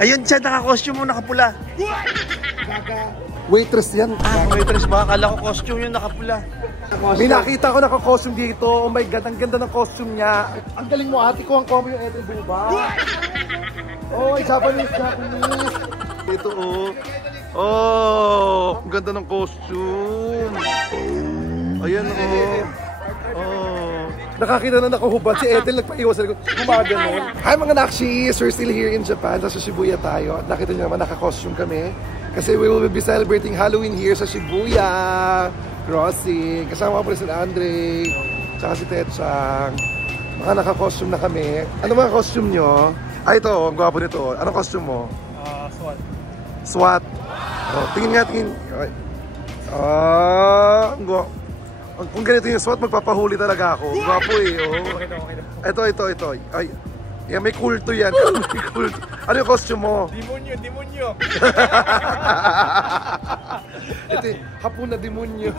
Ayun siya, naka-costume mo, nakapula. Waitress yan. Waitress ba? Akala ko costume yung nakapula. May nakita ko naka-costume dito. Oh my God, ang ganda ng costume niya. Ang galing mo, ate ko, ang combo yung Ethel Buba. Oh, Japanese. Ito, oh. Oh, ang ganda ng costume. Ayan, oh. Oh. Nakakita na nakahubad. Si Ethel nagpaiwas sa likod. Gumaganon. Hi mga nakshis! We're still here in Japan. Sa Shibuya tayo. At nakita nyo naman naka-costume kami. Kasi we will be celebrating Halloween here sa Shibuya Crossing. Kasama ko po si Andre. Tsaka si Tetchang. Mga naka-costume na kami. Ano mga costume nyo? Ah, ito. Ang gwapo nito. Anong costume mo? SWAT. SWAT. Oh, tingin nga, tingin. Okay. Ang gwapo. Kung ganito yung SWAT, magpapahuli talaga ako. Gwapo eh, oh. Ito. Ay, yan, may kulto yan. May kulto. Ano yung costume mo? Demonyo. Ito, hapon na demonyo.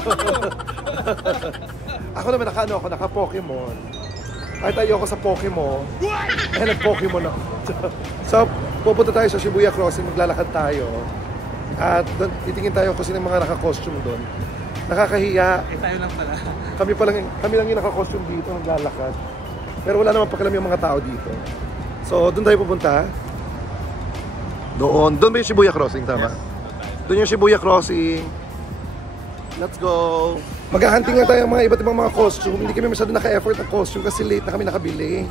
Ako naman naka-Pokemon. Ay, tayo ako sa Pokemon. Ay, nag-Pokemon ako. So, pupunta tayo sa Shibuya Crossing, maglalakad tayo. At titingin tayo kung sino mga naka-costume doon. Nakakahiya. Tayo lang pala. Kami lang yung naka-costume dito, naglalakad. Pero wala naman pakialam yung mga tao dito. So, doon tayo pupunta. Doon ba yung Shibuya Crossing, tama? Yes. Doon yung Shibuya Crossing. Let's go. Maghahunting nga tayo ng mga iba't ibang mga costume. Hindi kami masyado naka-effort ng costume kasi late na kami nakabili.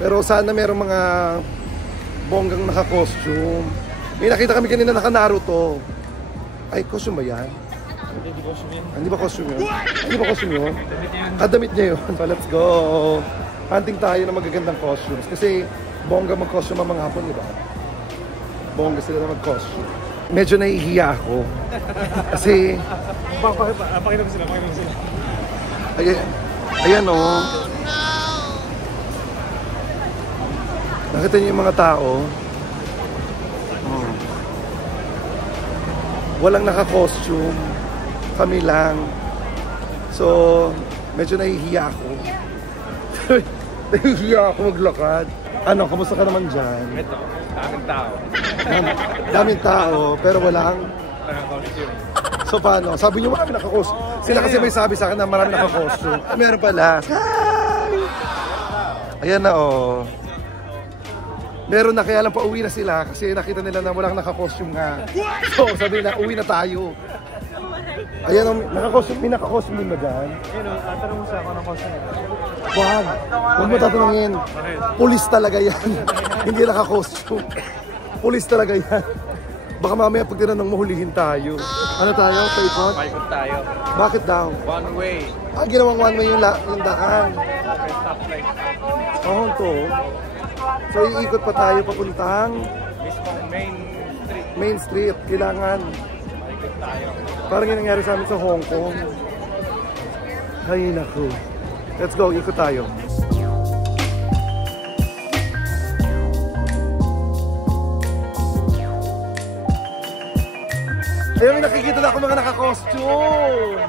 Pero sana merong mga bonggang naka-costume. May nakita kami kanina naka-Naruto. Ay, costume ba yan? Hindi costume yan. Hindi ba costume yun? Hindi ba costume yun? Damit niya yun. So, let's go. Hunting tayo ng magagandang costumes. Kasi bongga mag-costume ang mga hapon, di ba? Bongga sila na mag-costume. Medyo nahihiya ako. Kasi... Pakita mo sila. Ayan o. Oh. Nakita niyo yung mga tao. Oh. Walang naka-costume. Kami lang. So, medyo nahihiya ako. Nahihiya ako maglakad. Ano, kamusta ka naman dyan? Ito, daming tao. Daming tao, pero walang naka-costume. So, paano? Sabi niyo marami naka-costume. Sila kasi may sabi sa akin na marami naka-costume. Meron pala. Hi! Ayan na, oh. Meron na, kaya lang pauwi na sila kasi nakita nila na walang naka-costume nga. So, sabi nila, uwi na tayo. Ayan, naka-costume. May naka-costume din ba dyan? Ayun, tanong mo sa ako ng costume. Wag. Huwag mo tatanungin. Pulis talaga yan. Hindi naka-costume. Pulis talaga yan. Baka mamaya pag tinanong mo, hulihin tayo. Ano tayo? Paikot? Paikot tayo. Bakit daw? One way. Ah, ginawang one way yung daan. Stoplight. Oo, to. So, iikot pa tayo papuntang Mismong Main Street. Kailangan. Paikot tayo. Parang yung nangyari sa amin sa Hong Kong. Ay, naku. Let's go, ikot tayo. Ayun, may nakikita na ako mga naka-costume.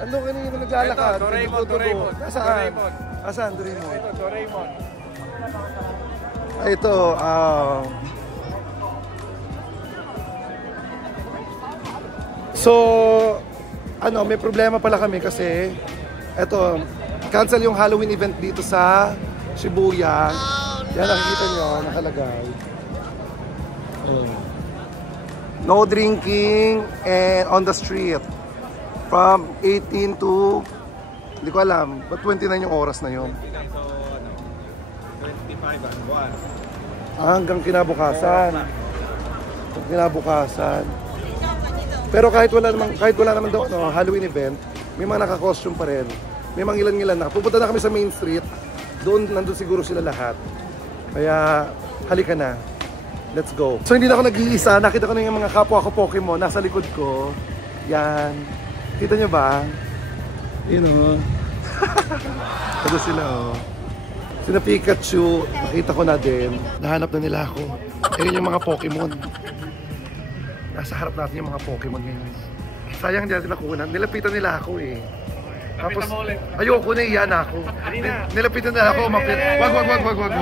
Ano kanina naglalakad? Ito, Doraemon. Nasaan? Nasaan, Doraemon? Ito, Doraemon. Ay, ito, So, ano, may problema pala kami kasi eto, cancel yung Halloween event dito sa Shibuya. Yan, nakikita nyo, nakalagay. No drinking and on the street from 18 to, hindi ko alam, but 29 yung oras na yun. 25 and 1. Hanggang kinabukasan. Pero kahit wala naman daw no, Halloween event, may mga naka-costume pa rin. May mga ilan-ilan na. Pupunta na kami sa Main Street. Nandun siguro sila lahat. Kaya halika na. Let's go. So hindi na ako nag-iisa. Nakita ko na yung mga kapwa ko Pokemon nasa likod ko. Yan. Kita nyo ba? Yun o. Ito sila o. Sina Pikachu. Nakita ko na din. Nahanap na nila ako. Ayun yung mga Pokemon. Nasa harap natin yung mga Pokemon ngayon. Sayang hindi natin nakuha. Nilapitan nila ako eh. Tapos, ayoko, nahiya na ako. Nilapitan na ako, umapit. Wag.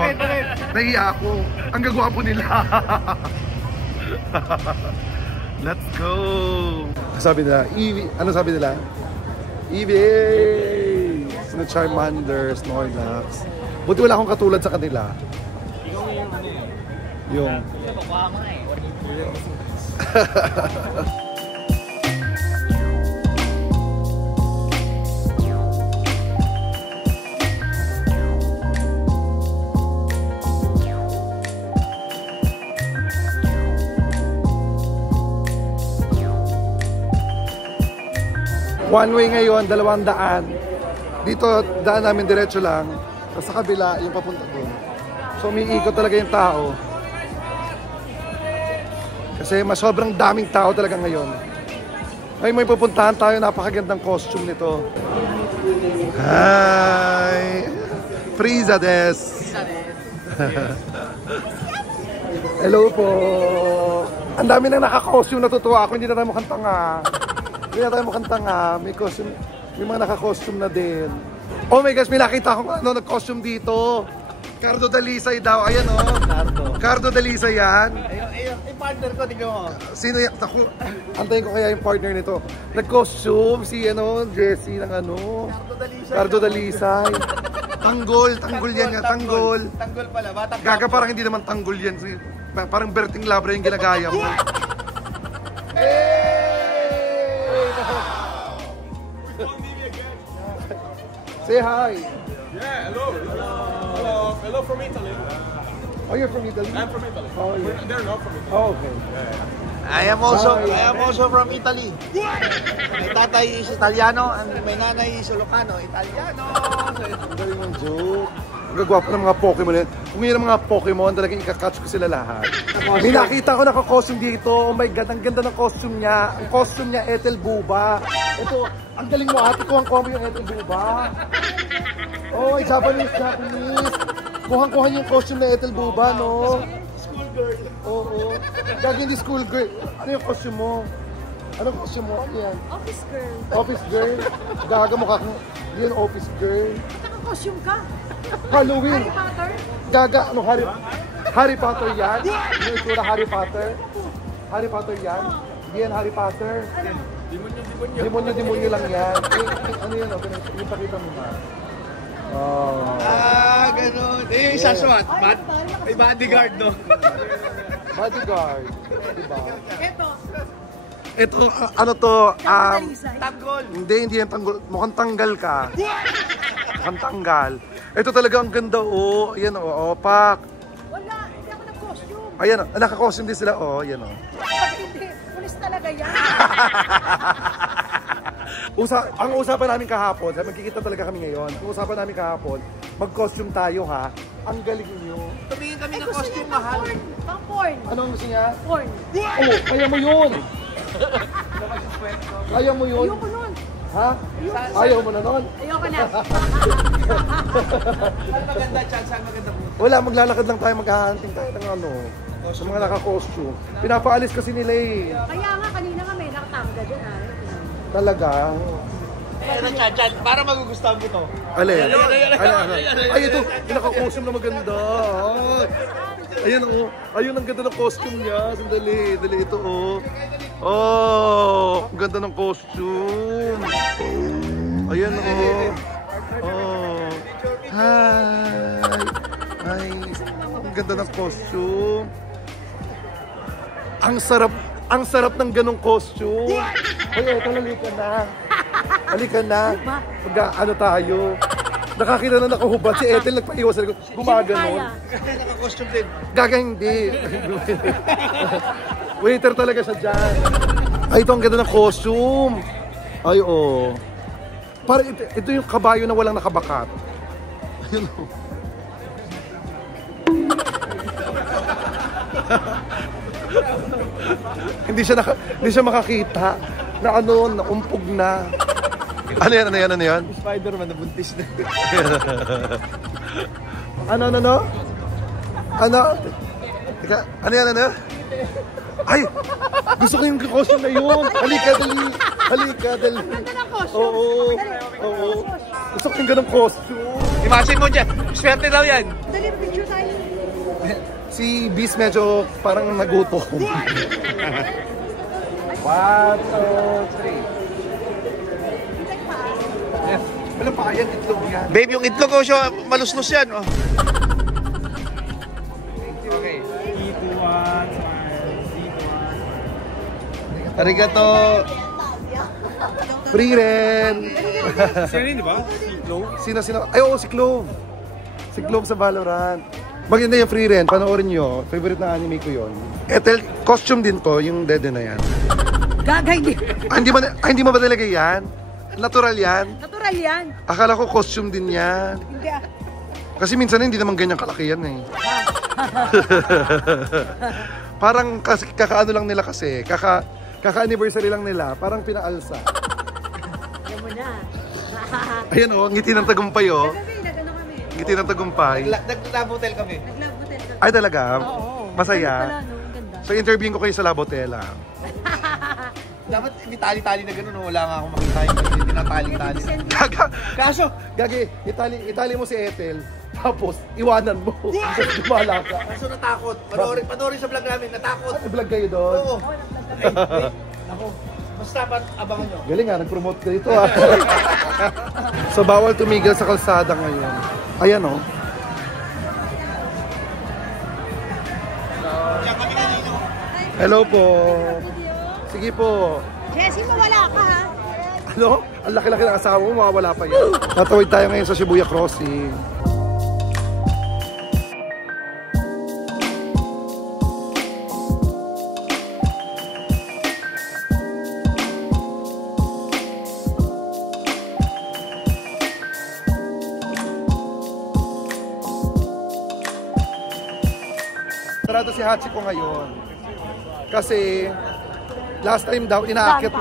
Nahiya ako. Ang gagwapo nila. Let's go! Sabi nila, Eevee, ano sabi nila? Eevee! Sino Charmander, Snorlax. Buti wala akong katulad sa kanila. Yung... One way ngayon, 200. Dito, daan namin diretso lang. Tapos sa kabila, yung papunta doon. So, umiikot talaga yung tao. Kasi mas sobrang daming tao talaga ngayon. Ngayon may pupuntahan tayo, napakagandang costume nito. Hi! Frieza des! Hello po! Ang dami nang naka-costume, natutuwa ako, hindi na tayo mukhang tanga. Hindi na tayo mukhang tanga, may costume, may mga naka-costume na din. Oh my gosh, may nakita akong nag-costume dito. Cardo Dalisay daw, ayan o. Cardo Dalisay yan. Yung partner ko, tignan mo. Sino yan? Antayin ko kaya yung partner nito. Nag-costume si Jessie ng Cardo Dalisay. Tanggol yan, tanggol. Tanggol pala, batang Gaga, parang hindi naman tanggol yan. Parang Berting Labra yung ginagaya mo. Say hi. Yeah, hello. Hello from Italy. Oh, you're from Italy? I'm from Italy. Oh, yeah. They're not from Italy. Oh, okay. I am also from Italy. My tatay is Italiano and my nanay is Ilocano. Italiano. Ang galing ng joke. Ang gagwapo ng mga Pokemon yan. Kung yun ang mga Pokemon, talagang ikakatch ko sila lahat. May nakita ko naka-costume dito. Oh my God, ang ganda ng costume niya. Ang costume niya, Ethel Buba. Ito, ang galing mo ate, kuhang-kuha mo yung Ethel Buba. Oh, Japanese. Kuhang-kuha yung costume na Ethel Buba, no? Schoolgirl. Oo. Gagi hindi schoolgirl. Ano yung costume mo? Anong costume mo? Ano yan? Office girl. Office girl? Gaga mukha kang yun, office girl. Naka-costume ka. Halloween. Harry Potter. Gaga, ano Harry Potter yan? Yung itsura Harry Potter? Harry Potter yan? Hindi yan Harry Potter. Demonyo lang yan. Ano yun? Yung pakita mo na. Oh. Ganun. Yung isa SWAT. May bodyguard, no? Bodyguard. Diba? Ito. Ito, ano to? Tanggol. Hindi yan tanggol. Mukhang tanggal ka. Mukhang tanggal. Ito talaga ang ganda, oh. Ayan, oh, opak. Wala, hindi ako nag-costume. Ayan, naka-costume din sila, oh. Ayan, oh. Hindi, pulis talaga yan. Ang usapan namin kahapon, magkikita talaga kami ngayon. Ang usapan namin kahapon, mag-costume tayo, ha? Ang galing niyo. Tumingin kami ng Gusto costume niya mahal. pang porn. Ano ang gusto niya? Porn. Oh, kaya mo yun! Kaya mo yun? Ayoko nun. Ha? Ayaw mo na nun? Ayoko na. Saan maganda, Chan? Saan maganda po? Wala, maglalakad lang tayo, maghahunting tayo ng ano, sa mga naka-costume. Pinapaalis kasi nila eh. Kaya nga, kanina kami, nakatangga dyan. Talaga. Pero Chan, para magugustuhan mo to. Alin? Ay, ito, yung naka-costume na maganda. Ayan, oh. Ayun, ang ganda ng costume niya. Sandali, ito, oh. Oh, ang ganda ng costume. Ayan, oh. Oh. Hi. Nice. Ang ganda ng costume. Ang sarap ng ganong costume. Ay, ito, halika na. Halika na. Ano tayo? Nakakita na nakahubad. Si Ethel nagpaiwas. Gumaganon. Naka-costume din. Gaga hindi. Waiter talaga siya dyan. Ay, ito ang ganda ng costume. Ay, oh. Parang ito yung kabayo na walang nakabakat. Ayun, oh. Hindi siya makakita na ano, naumpog na. Ano yan? Spider-Man na buntis na. Ano? Teka, ano yan? Ay! Gusto ko yung costume na yun. Halika, dali. Halika, dali. Ganda ng costume. Oo. Oo. Gusto ko yung ganong costume. Imagine mo dyan, swerte daw yan. Dali, picture tayo. Si Beast medyo parang nagutom. 1, 2, 3. Yes. Wala pa yan, itlog yan. Babe, yung itlog ko siya, maluslos yan. Oh. Okay. Arigato. Free Ren. Sino yun, di ba? Si Clove? Sino? Ay, oo, si Clove. Si Clove sa Valorant. Maganda yung Free Ren. Panoorin nyo. Favorite na anime ko yun. Etel, costume din to, yung dede na yan. Gagay din. Hindi mo ba nilagay yan? Natural yan? Natural yan. Akala ko costume din yan. Hindi ah. Kasi minsan hindi naman ganyan kalaki yan eh. Parang kakaano lang nila kasi. Kaka-anniversary lang nila. Parang pinaalsa. Alam mo na. Ayan o, ngiti ng tagumpay o. Kagabi, nagano kami. Ngiti ng tagumpay. Nag-love hotel kami. Nag-love hotel kami. Ay talaga? Oo. Masaya? Ganda pala, no? Ganda. So interviewin ko kayo sa Labotela. Dapat tali-tali na gano'n. Wala nga akong makita yung tinatali-tali. Gaga! Kaso, Gagi, itali mo si Ethel. Tapos, iwanan mo. Dumala ka. kaso natakot. Panoorin sa vlog namin, natakot. Vlog kayo doon. Oo. Ako, basta abangan nyo. Galing nga, nag-promote ka dito ah. So bawal tumigil sa kalsada ngayon. Ayan o. Hello po. Sige po. Jessie, mawala ka ha. Ano? Ang laki-laki ng asawa mo, mawawala pa yan. Tatawid tayo ngayon sa Shibuya Crossing. Sarado si Hachiko ngayon. Kasi last time daw inaakyat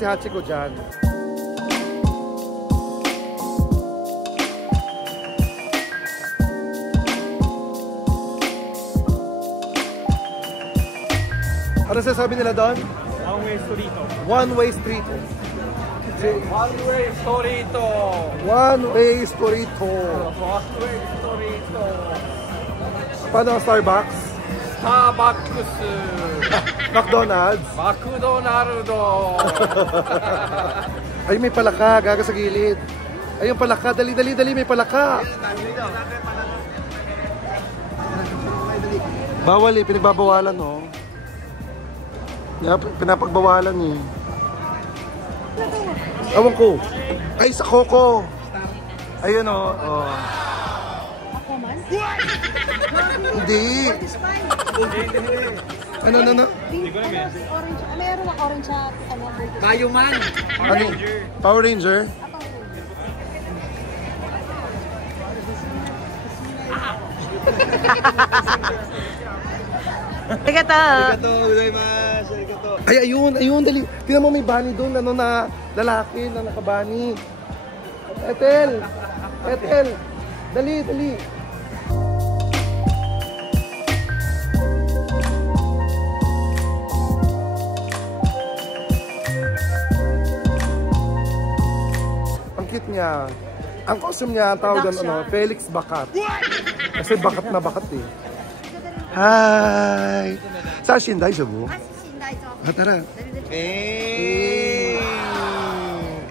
si Hachiko dyan. Ano sasabi nila doon? One-way storito. One-way street. One-way storito. One-way storito. One-way storito. Paano ang Starbucks? Starbucks. McDonald's? McDonaldo. Ay, may palaka. Gaga sa gilid. Ayun, palaka. Dali, may palaka. Bawal eh. Pinagbabawalan, no? Pinapagbawalan eh. Ewan ko. Ay, sa Coco. Ayun, oh. Ako man? Hindi. Ano? Hindi ko naman. Orange. Meron na orange sa birthday. Kayo man. Ano? Power Ranger? Arigato. Arigato, gozaimasu. Arigato. Ay, ayun, dali. Tingnan mo may bunny doon, ano na lalaki na nakabunny. Ethel, dali. Ang cute niya. Ang costume niya, ang tawag doon, Felix Bakat. Kasi bakat na bakat eh. Hi! Sashin, daijoubu? Tara.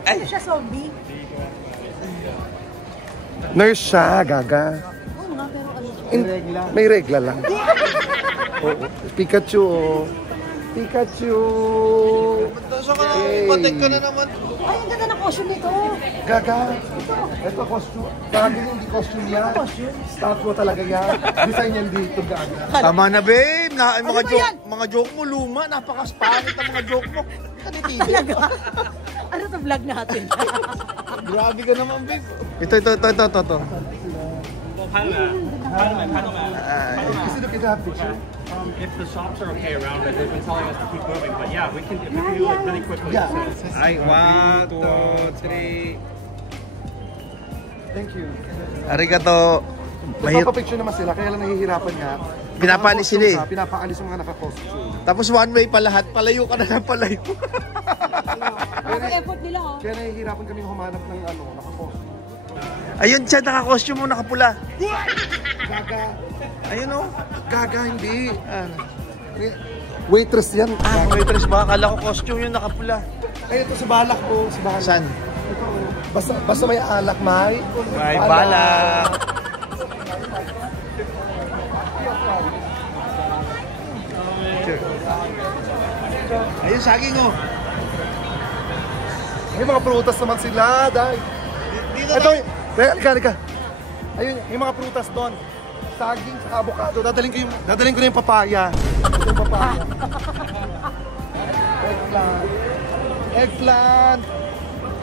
Ano siya, zombie? Nurse siya, gaga. Oo nga, pero ano? May regla lang. Oo. Pikachu, oh. Pikachu! Saan ka na? Patek ka na naman. Ay, ang ganda ng costume nito. Gaga! Ito costume. Sabi niya, hindi costume yan. Statue talaga yan. Design yan dito, gaga. Tama na, babe. Ano ba yan? Mga joke mo, luma. Napakaspangit ang mga joke mo. Kanitibig. Talaga? Ano to vlog natin? Grabe ka naman, babe. Ito. Is it okay to have picture? If the shops are okay around it, they've been telling us to keep moving. But yeah, we can do it really quickly. Yeah. Ay, 1, 2, 3. Thank you. Arigato. Nagpapapicture naman sila, kaya lang nahihirapan nga. Pinapaalis sila eh. Pinapaalis yung mga naka-costume. Tapos one way pa lahat, palayo ka na ng palayo. Ang effort nila, oh. Kaya nahihirapan kami humanap ng naka-costume. Ayun siya, naka-costume mo, nakapula. Gaga. Ayun o. Gaga, hindi. Waitress yan. Waitress ba? Akala ko costume yung nakapula. Ay, ito sa balak ko. Sa balak. Saan? Ito, basta may alak, may balak. Ayun, saging o. May mga prutas naman sila, dahil. Ito, halika. Ayun, may mga prutas doon. Saging sa avocado. Dadaling ko na yung papaya. Ito yung papaya. Eggplant.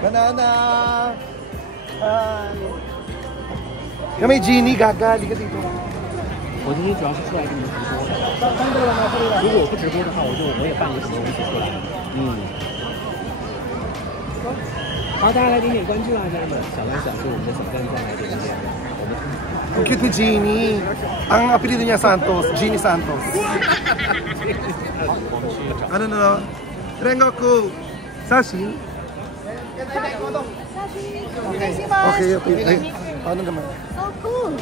Banana. Yan may genie, Gaga. Halika dito. 我今天主要是出来跟你们直播的。如果我不直播的话，我也办个直播一起出来。好，大家来点点关注啊，家人们！小蓝小是我们的小赞再来点点。我们 Ang cute ni Genie. Ang apelido niya Santos. Genie Santos. Ano na? Rengoku. Sashi? Okay. Ay, paano naman? So cool.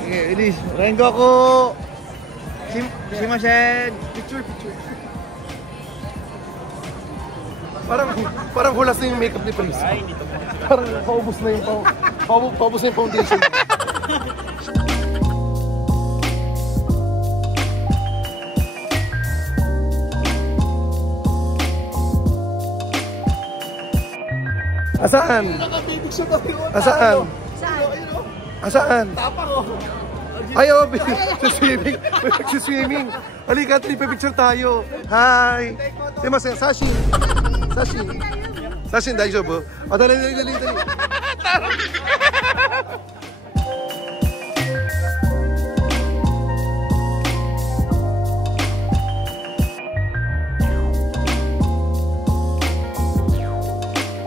Okay, Elise. Rengoku. Shimasen. Picture. Parang hulas na yung makeup ni Prince. Parang paubos na yung foundation. Asaan? Asaan? Ayaw, swimming. Halika, picture tayo. Hi. Dimasen, Sashi, daijoubu? Dali.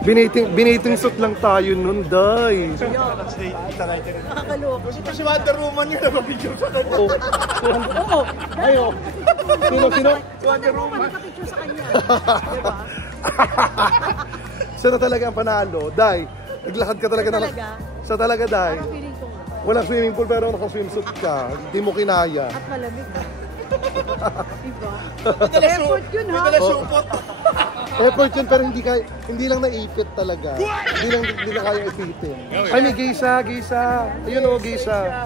Biniting suit lang tayo nun, Day. Nakakaloko. Ito si Wonder Woman yung napapicture sa kanya. Oo. Ayo. Sino? Si Wonder Woman nakapicture sa kanya. Diba? Siya na talaga ang panalo. Day, naglakad ka talaga na. Siya talaga, Day. Parang feeling ko. Walang swimming pool pero naka-swimsuit ka. Hindi mo kinaya. At malamig. Diba? Effort yun, ha? Effort yun pero hindi lang naipit talaga. Hindi lang kaya ipitin. Ay, may geisha. Ayun o, geisha.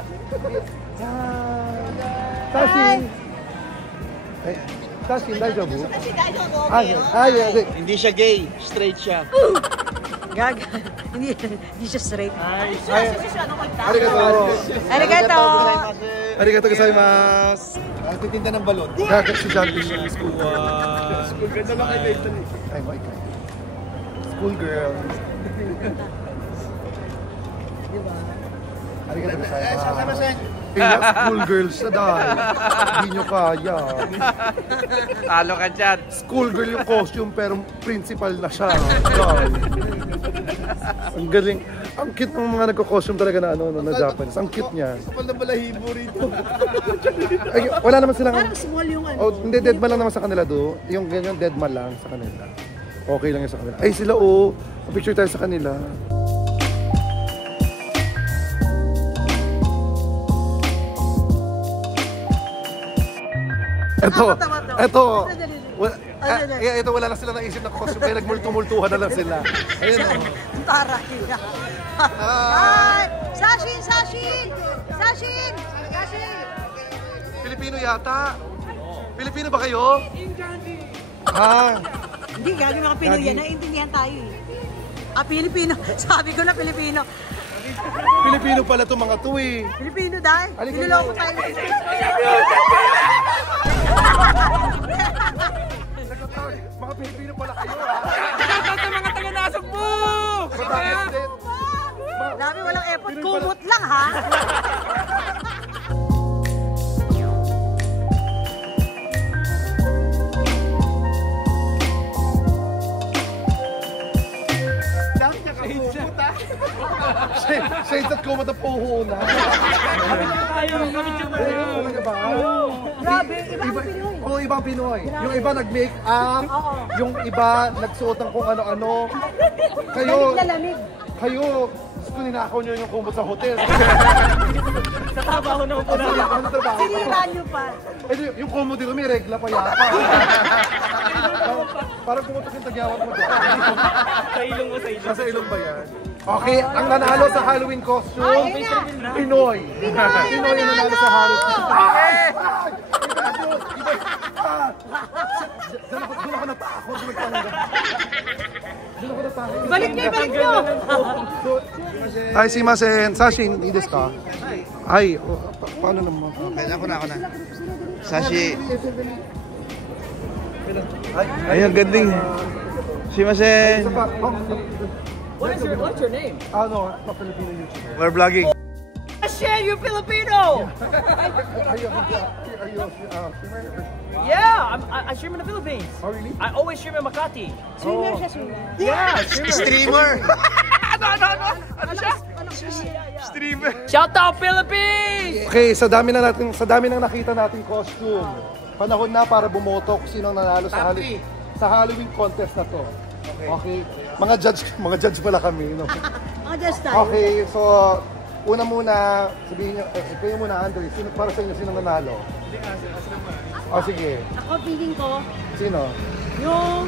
Tashin. Tashin, daijoubu? Ay. Hindi siya gay, straight siya. Gaga. Hindi siya straight. Arigato gozaimasu. Titinda ng balon. Gaga si Janty siya. School Ganda lang kay Dayton eh. Ay, mo ikaw. School girl. Diba? Arigato gozaimasu. School girl siya dahil. Hindi nyo kaya. Talo ka dyan. School girl yung costume pero principal na siya. Ang galing. Ang cute ng mga nagko-costume talaga na Japanese. Ang cute niya. Kapal na balahibo rito. Ay, wala naman silang... Parang small yung ano. Oh, hindi, deadma lang naman sa kanila do. Yung ganyan, deadma lang sa kanila. Okay lang yun sa kanila. Ay, sila picture tayo sa kanila. Ito wala lang sila naisip na costume kaya nagmultumultuhan na lang sila. Ayun o. Tara, kaya. Hi! Sashin! Pilipino yata. Pilipino ba kayo? Ah. Hindi, gagawin mga Pinoy yan. Naiintindihan tayo eh. Pilipino. Sabi ko na Pilipino. Pilipino pala itong mga to eh. Pilipino dahil. Halika Niloloko na. tayo. Mga Pilipino pala kayo ah. Shoutout sa mga taga-Nasugbu! Dami walang effort. Kumot lang ha. Shades at kumot na puho na. Kapit tayo! Ano ba? Iba ang Pinoy. Oo, ibang Pinoy. Yung iba nag-make up, yung iba nagsuot ng kung ano-ano. Kayo, gusto ninakaw nyo yung kumot sa hotel. Sa trabaho naman po namin. Ano trabaho? Sinira nyo pa. Eh, yung kumot dito may regla pa yata. Parang kumutok yung tagyawat mo dyan. Sa ilong mo, sa ilong. Nasa ilong ba yan? Okay, ang nanalo sa Halloween costume, Pinoy. Pinoy ang nanalo sa Halloween. Doon ako natakot. Balik nyo! Ay, simasen. Sashin,いいですか? Ay, paano naman? Okay, ako na. Sashi. Ay, ang ganding. Shimasen. What's your name? Ano, Filipino YouTuber. We're vlogging. Share, you're Filipino! Are you streamer? Yeah, I stream in the Philippines. Oh, really? I always stream in Makati. Swimmer siya, swimmer. Yeah, Streamer. streamer. Shout out Philippines! Okay, sa dami nang nakita nating costume. Panahon na para bumoto kung sino ang nanalo sa Halloween contest na to. Okay. Mga judge pala kami, no. Mga just tayo. Okay, so una muna, sabihin niyo, kayo muna, Andre, sino para sa inyo sino nanalo? Oh, sige. Ako, feeling ko, Sino? yung,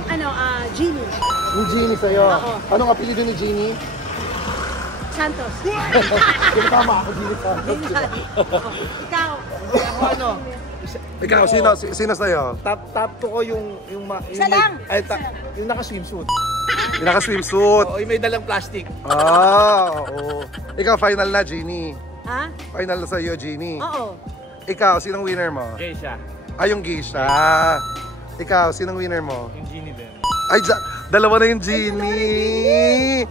Genie. Yung Genie sa'yo. Oo. Anong apelido ni Genie? Santos. Yung tama ako, Genie Santos. Ikaw. Ikaw, sino sa'yo? Top 2 ko yung Isa lang. yung naka-swimsuit. Yung naka-swimsuit. Oo, yung may dalang plastic. Oo. Ikaw, final na, Genie. Ha? Final na sa'yo, Genie. Oo. Ikaw, sinong winner mo? Geisha. Yung Geisha. Ikaw, sinong winner mo? Yung Genie din. Ay, dalawa na yung Genie.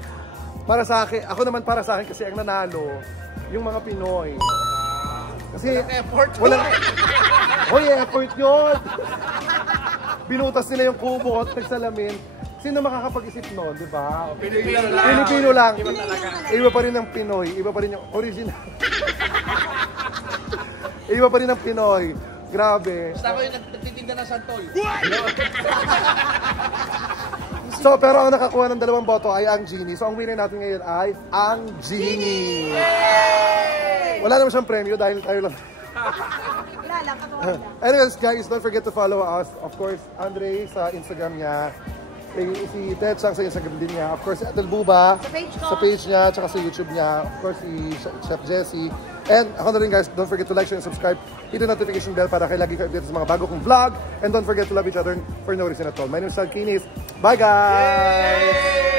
Para sa akin, ako naman para sa akin kasi ang nanalo, yung mga Pinoy. Kasi Effort. walang effort yun. Binutas nila yung kubo at nagsalamin. Sino makakapag-isip nun, di ba? Pilipino lang. Iba pa rin ang Pinoy. Iba pa rin yung original. Iba pa rin ang Pinoy. Grabe. Basta ako yung nagtitinda ng santol. So, pero ang nakakuha ng 2 boto ay ang Genie. So, ang winner natin ngayon ay ang Genie. Wala naman siyang premyo dahil tayo lang. Wala lang, katawa lang. Anyways, guys, don't forget to follow us. Of course, Andre sa Instagram niya. Si Ted Chang sa Instagram din niya. Of course, si Atel Buba Sa page ko. sa page niya, tsaka sa YouTube niya. Of course, si Chef Jessie. And ako na rin, guys, don't forget to like, share, and subscribe. Hit the notification bell para kayo lagi kayo update sa mga bago kong vlog. And don't forget to love each other for no reason at all. My name is Sal Kinis. Bye, guys!